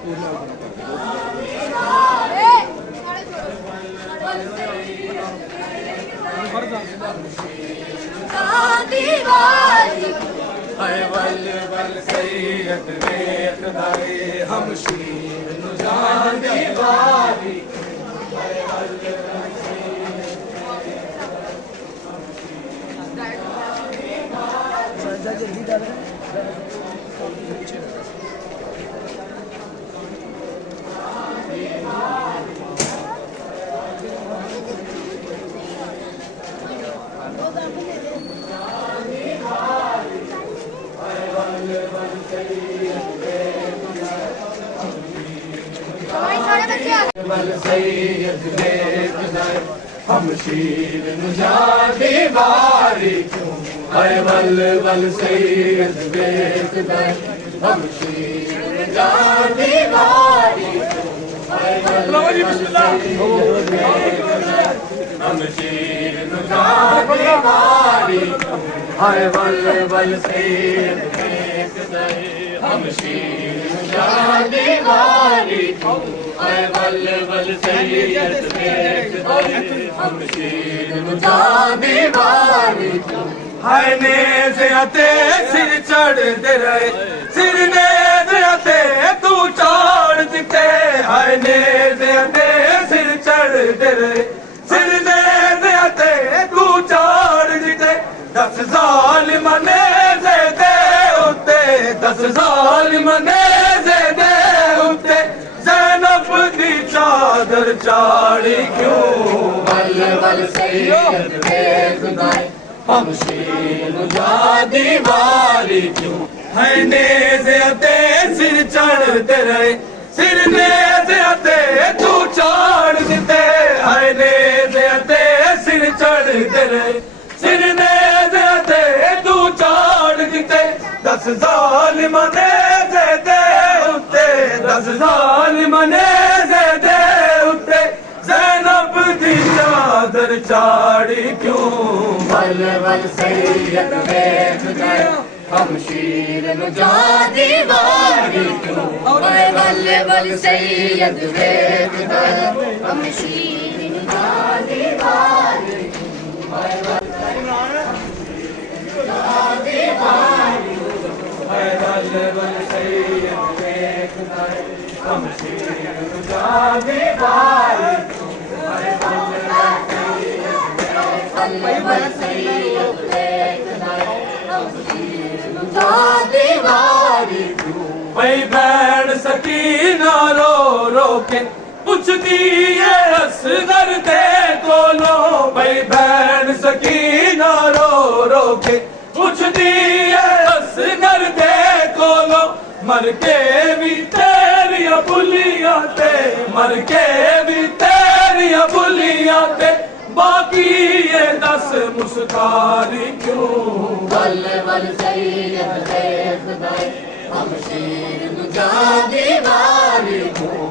हम शीर नुजान दीवारी जल्दी डाल हम शीर नुजा दीवारी क्यों है वल वल सैयद बेकदार हम शीर नुजा दीवारी हम शीर नुजा दीवारी है वल वल सैयद बेकदार हम शीर नुजा दीवारी है वल वल सैयद बेकदार हम शीर नुजा दीवारी हाय नेज़ आते सिर चढ़ते रहे सिर नेज़ आते तू चाड़ दिते हाय नेज़ आते सिर चढ़ते रहे सिर नेज़ आते तू चाड़ दिते 10 ज़ालिम नेज़े दे उते 10 ज़ालिम नेज़े दे उते ज़ैनब दी चादर चाड़ी क्यों वल वल सैयद बेकदार हम शीर नुजा दीवारी क्यों है नेज़े आते सिर चढ़ते रहे सिर नेज़े आते तू चाड़ देते है नेज़े आते सिर चढ़ते रहे सिर नेज़े आते तू चाड़ देते 10 ज़ालिम नेज़े दे उते 10 ज़ालिम नेज़े दे उते ज़ैनब दी चादर चाड़ी क्यों वल वल सैयद बेकदार हम शीर नुजा दीवारी क्यों वल वल सैयद बेकदार हम शीर नुजा दीवारी वल वल सैयद बेकदार हम शीर नुजा दीवारी भाई बैठ सकीना रो रो के पूछती है असगर दे कोलो भाई बैठ सकीना रो रो के पूछती है असगर दे कोलो मर के भी तेरिया बुलिया ते मर के भी तेरिया बुलिया ते बाकी ये 10 मुस्कारी क्यों वल वल सैयद बेकदार हम शीर नुजा दीवारी क्यों